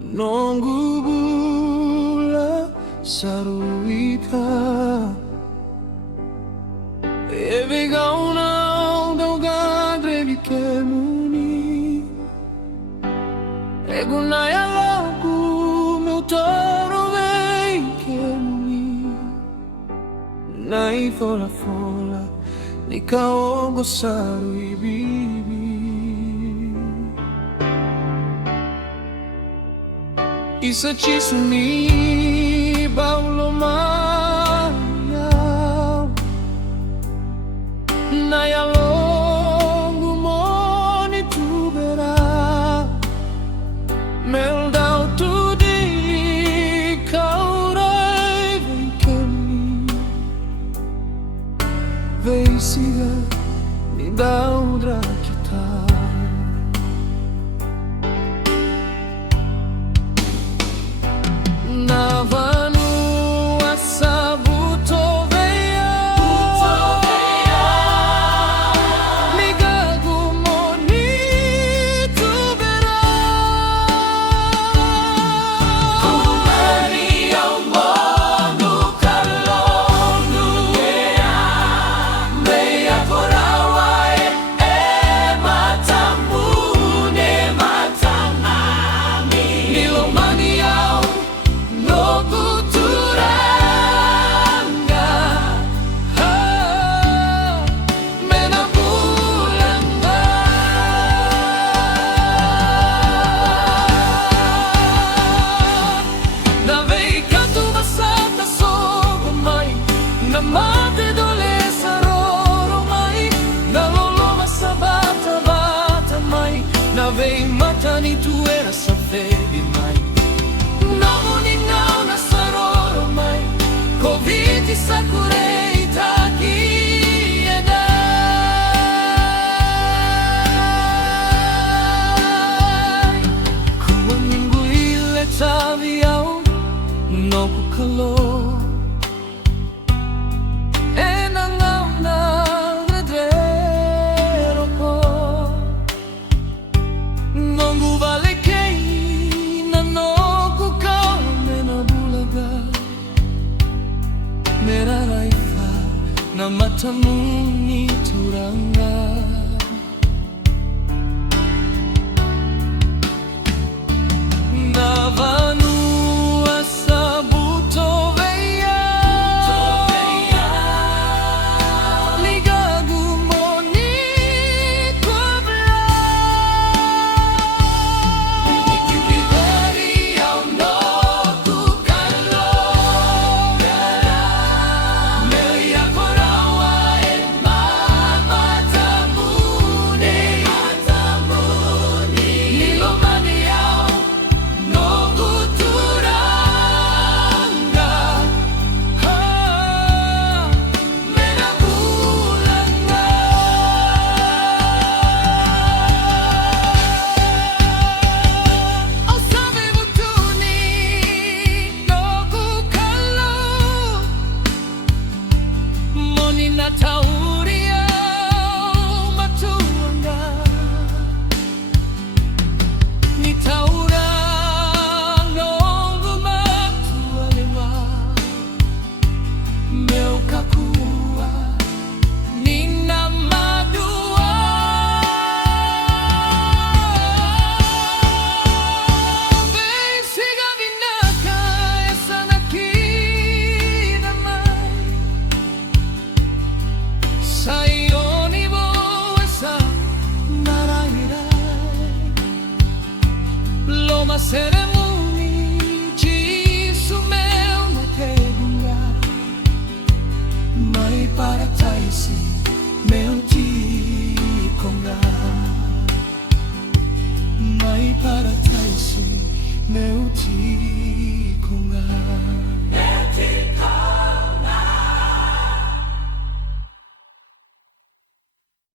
nunggu bulan saruita. Eve gaunão deu gadre vi que muni. Egunaya logo meu toro vem que muni. Nai fola fola ni kaongo saru ibibi. Isa ci sumi baulo maya naya longo moni tubera meldau tudi kaurai vem kemi vem siga ni daudra kita. Vem matani tu era sapevi mai. Namoni nao na saroro mai. Koviti sakurei taki edai. Kua mingu ile tavi au noku kalo. Na matamu ni turanga. Na vanua sabuto veia ligagu moni kobla. Nikibari au no kukalo Tauria matuanga ni taura longo matualewa meu kakua nina madua vem siga vinaka essa nakina mai. Sayoni boesa narairai Loma seremuni Jisu meu na tegunga Mai para taisi meu ti konga Mai para